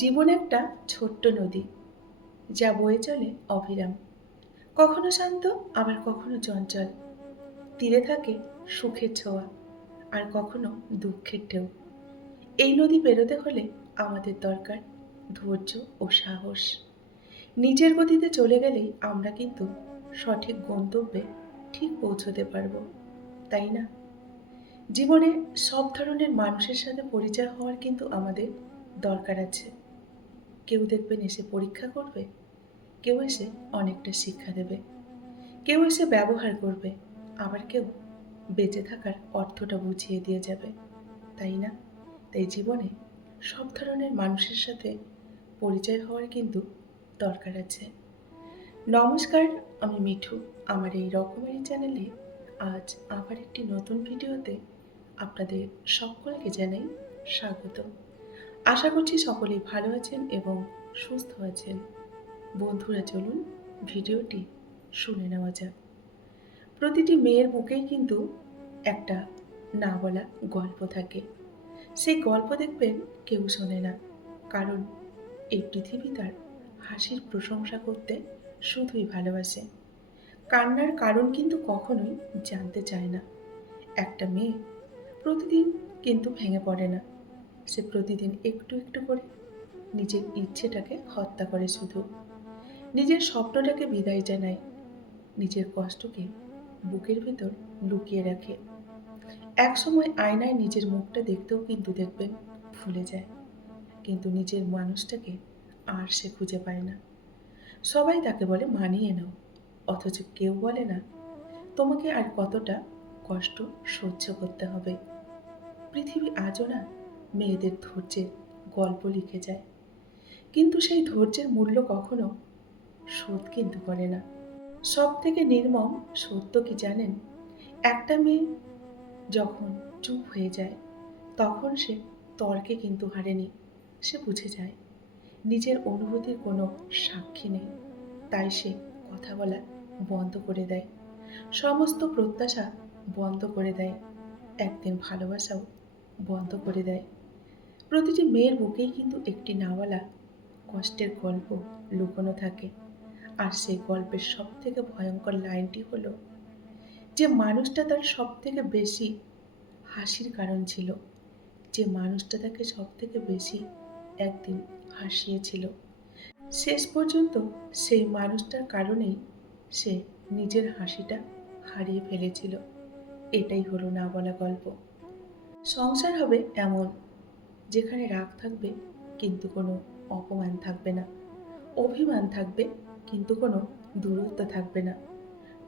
জীবন একটা ছোট্ট নদী, যা বয়ে চলে অবিরাম। কখনো শান্ত, আবার কখনো চঞ্চল। তীরে থাকে সুখের ছোঁয়া, আর কখনো দুঃখের ঢেউ। এই নদী পেরোতে হলে আমাদের দরকার ধৈর্য ও সাহস। নিজের গতিতে চলে গেলেই আমরা কিন্তু সঠিক গন্তব্যে ঠিক পৌঁছতে পারবো, তাই না? জীবনে সব ধরনের মানুষের সাথে পরিচয় হওয়ার কিন্তু আমাদের দরকার আছে। কেউ দেখবেন এসে পরীক্ষা করবে, কেউ এসে অনেকটা শিক্ষা দেবে, কেউ এসে ব্যবহার করবে, আবার কেউ বেঁচে থাকার অর্থটা বুঝিয়ে দিয়ে যাবে, তাই না? তাই জীবনে সব ধরনের মানুষের সাথে পরিচয় হওয়ার কিন্তু দরকার আছে। নমস্কার, আমি মিঠু। আমার এই রকমারি চ্যানেলে আজ আবার একটি নতুন ভিডিওতে আপনাদের সকলকে জানাই স্বাগত। আশা করছি সকলেই ভালো আছেন এবং সুস্থ আছেন। বন্ধুরা, চলুন ভিডিওটি শুনে নেওয়া যাক। প্রতিটি মেয়ের বুকেই কিন্তু একটা না বলা গল্প থাকে। সেই গল্প দেখবেন কেউ শোনে না, কারণ এই পৃথিবী তার হাসির প্রশংসা করতে শুধুই ভালোবাসে। কান্নার কারণ কিন্তু কখনোই জানতে চায় না। একটা মেয়ে প্রতিদিন কিন্তু ভেঙে পড়ে না, সে প্রতিদিন একটু একটু করে নিজের ইচ্ছেটাকে হত্যা করে, শুধু নিজের স্বপ্নটাকে বিদায় জানায়, নিজের কষ্টকে বুকের ভেতর লুকিয়ে রাখে। একসময় আয়নায় নিজের মুখটা দেখতেও কিন্তু দেখবেন ভুলে যায়, কিন্তু নিজের মানুষটাকে আর সে খুঁজে পায় না। সবাই তাকে বলে মানিয়ে নাও, অথচ কেউ বলে না তোমাকে আর কতটা কষ্ট সহ্য করতে হবে। পৃথিবী আজও না মেয়েদের ধৈর্যের গল্প লিখে যায়, কিন্তু সেই ধৈর্যের মূল্য কখনো শোধ কিন্তু করে না। সব থেকে নির্মম সত্য কি জানেন? একটা মেয়ে যখন চুপ হয়ে যায়, তখন সে তর্কে কিন্তু হারেনি। সে বুঝে যায় নিজের অনুভূতির কোনো সাক্ষী নেই, তাই সে কথা বলা বন্ধ করে দেয়, সমস্ত প্রত্যাশা বন্ধ করে দেয়, একদিন ভালোবাসাও বন্ধ করে দেয়। প্রতিটি মেয়ের বুকেই কিন্তু একটি নাওয়ালা কষ্টের গল্প লুকোনো থাকে, আর সেই গল্পের সব থেকে ভয়ঙ্কর লাইনটি হলো যে মানুষটা তার সব থেকে বেশি হাসির কারণ ছিল, যে মানুষটা তাকে সব থেকে বেশি একদিন হাসিয়েছিল, শেষ পর্যন্ত সেই মানুষটার কারণেই সে নিজের হাসিটা হারিয়ে ফেলেছিল। এটাই হলো না বলা গল্প। সংসার হবে এমন, যেখানে রাগ থাকবে কিন্তু কোনো অপমান থাকবে না, অভিমান থাকবে কিন্তু কোনো দূরত্ব থাকবে না,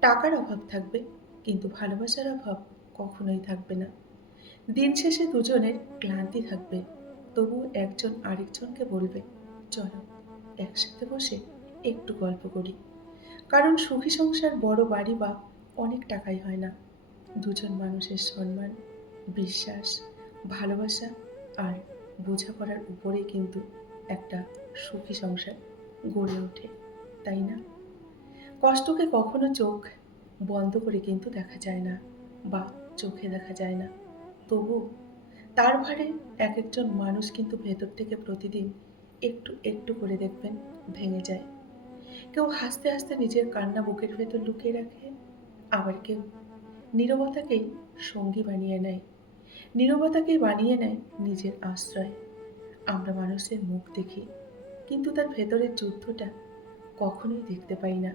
টাকার অভাব থাকবে কিন্তু ভালোবাসার অভাব কখনোই থাকবে না। দিন শেষে দুজনের ক্লান্তি থাকবে, তবুও একজন আরেকজনকে বলবে চলো একসাথে বসে একটু গল্প করি। কারণ সুখী সংসার বড় বাড়ি বা অনেক টাকাই হয় না, দুজন মানুষের সম্মান, বিশ্বাস, ভালোবাসা আর বোঝাপড়ার উপরেই কিন্তু একটা সুখী সংসার গড়ে ওঠে, তাই না? কষ্টকে কখনো চোখ বন্ধ করে কিন্তু দেখা যায় না, বা চোখে দেখা যায় না, তবু তার ভারে এক একজন মানুষ কিন্তু ভেতর থেকে প্রতিদিন একটু একটু করে দেখবেন ভেঙে যায়। কেউ হাসতে হাসতে নিজের কান্না বুকের ভেতর লুকিয়ে রাখে, আবার কেউ নীরবতাকেই সঙ্গী বানিয়ে নেয়, নীরবতাকেই বানিয়ে নেয় নিজের আশ্রয়। আমরা মানুষের মুখ দেখি, কিন্তু তার ভেতরের যুদ্ধটা কখনোই দেখতে পাই না,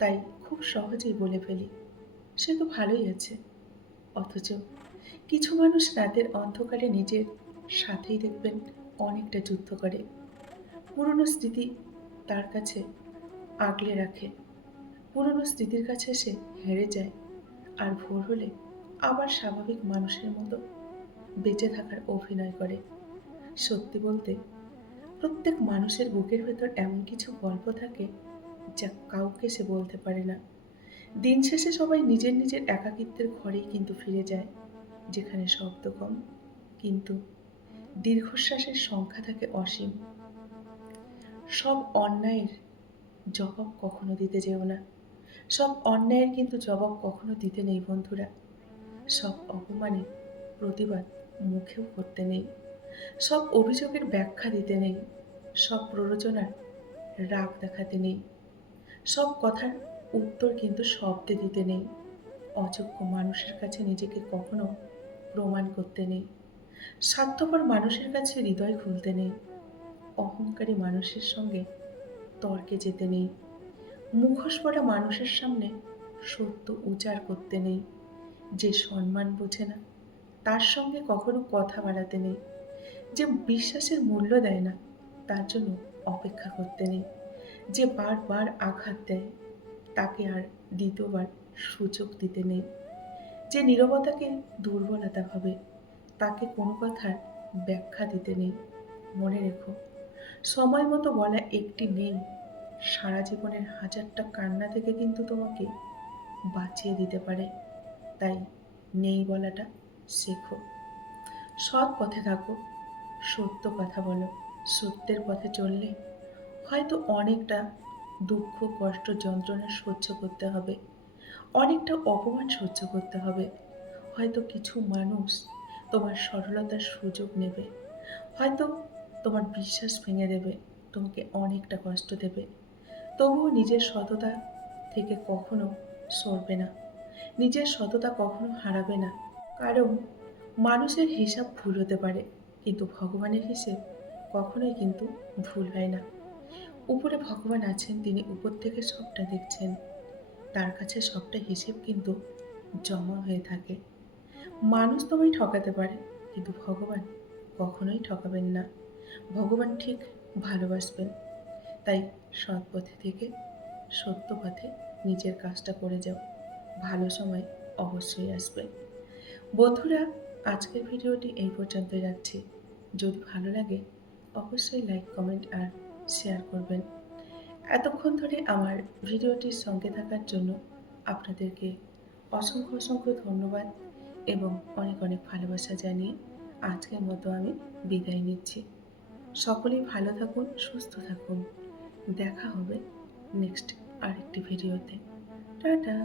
তাই খুব সহজেই বলে ফেলি সে তো ভালোই আছে। অথচ কিছু মানুষ রাতের অন্ধকারে নিজের সাথেই দেখবেন অনেকটা যুদ্ধ করে, পুরনো স্মৃতি তার কাছে আগলে রাখে, পুরনো স্মৃতির কাছে সে হেরে যায়, আর ভোর হলে আবার স্বাভাবিক মানুষের মতো বেঁচে থাকার অভিনয় করে। সত্যি বলতে, প্রত্যেক মানুষের বুকের ভেতর এমন কিছু গল্প থাকে যা কাউকে সে বলতে পারে না। দিন শেষে সবাই নিজের নিজের একাকিত্বের ঘরেই কিন্তু ফিরে যায়, যেখানে শব্দ কম, কিন্তু দীর্ঘশ্বাসের সংখ্যা থাকে অসীম। সব অন্যায়ের জবাব কখনো দিতে যেও না, সব অন্যায়ের কিন্তু জবাব কখনো দিতে নেই বন্ধুরা, সব অপমানের প্রতিবাদ মুখেও করতে নেই, সব অভিযোগের ব্যাখ্যা দিতে নেই, সব প্ররোচনার রাগ দেখাতে নেই, সব কথার উত্তর কিন্তু শব্দে দিতে নেই, অযোগ্য মানুষের কাছে নিজেকে কখনো প্রমাণ করতে নেই, স্বার্থপর মানুষের কাছে হৃদয় খুলতে নেই, অহংকারী মানুষের সঙ্গে তর্কে যেতে নেই, মুখোশ পরা মানুষের সামনে সত্য উজাড় করতে নেই, যে সম্মান বোঝে না তার সঙ্গে কখনো কথা বাড়াতে নেই, যে বিশ্বাসের মূল্য দেয় না তার জন্য অপেক্ষা করতে নেই, যে বারবার আঘাত দেয় তাকে আর দ্বিতীয়বার সুযোগ দিতে নেই, যে নীরবতাকে দুর্বলতা ভাবে তাকে কোনো কথার ব্যাখ্যা দিতে নেই। মনে রেখো, সময় মতো বলা একটি নেই সারা জীবনের হাজারটা কান্না থেকে কিন্তু তোমাকে বাঁচিয়ে দিতে পারে। তাই নেই বলাটা শেখো। সৎ পথে থাকো, সত্য কথা বলো, সত্যের পথে চললে হয়তো অনেকটা দুঃখ, কষ্ট, যন্ত্রণা সহ্য করতে হবে, অনেকটা অপমান সহ্য করতে হবে, হয়তো কিছু মানুষ তোমার সরলতার সুযোগ নেবে, হয়তো তোমার বিশ্বাস ভেঙে দেবে, তোমাকে অনেকটা কষ্ট দেবে, তবুও নিজের সততা থেকে কখনো সরবে না, নিজের সততা কখনো হারাবে না। কারণ মানুষের হিসাব ভুল হতে পারে, কিন্তু ভগবানের হিসেব কখনোই কিন্তু ভুল হয় না। উপরে ভগবান আছেন, তিনি উপর থেকে সবটা দেখছেন, তার কাছে সবটা হিসেব কিন্তু জমা হয়ে থাকে। মানুষ তোমায় ঠকাতে পারে, কিন্তু ভগবান কখনোই ঠকাবেন না। ভগবান ঠিক ভালোবাসবেন। তাই সৎ পথে থেকে সত্য পথে নিজের কাজটা করে যাও, ভালো সময় অবশ্যই আসবে। বন্ধুরা, আজকের ভিডিওটি এই পর্যন্তই রাখছি। যদি ভালো লাগে অবশ্যই লাইক, কমেন্ট আর শেয়ার করবেন। এতক্ষণ ধরে আমার ভিডিওটির সঙ্গে থাকার জন্য আপনাদেরকে অসংখ্য অসংখ্য ধন্যবাদ এবং অনেক অনেক ভালোবাসা জানিয়ে আজকের মতো আমি বিদায় নিচ্ছি। সকলেই ভালো থাকুন, সুস্থ থাকুন। দেখা হবে নেক্সট আরেকটি ভিডিওতে। টাটা।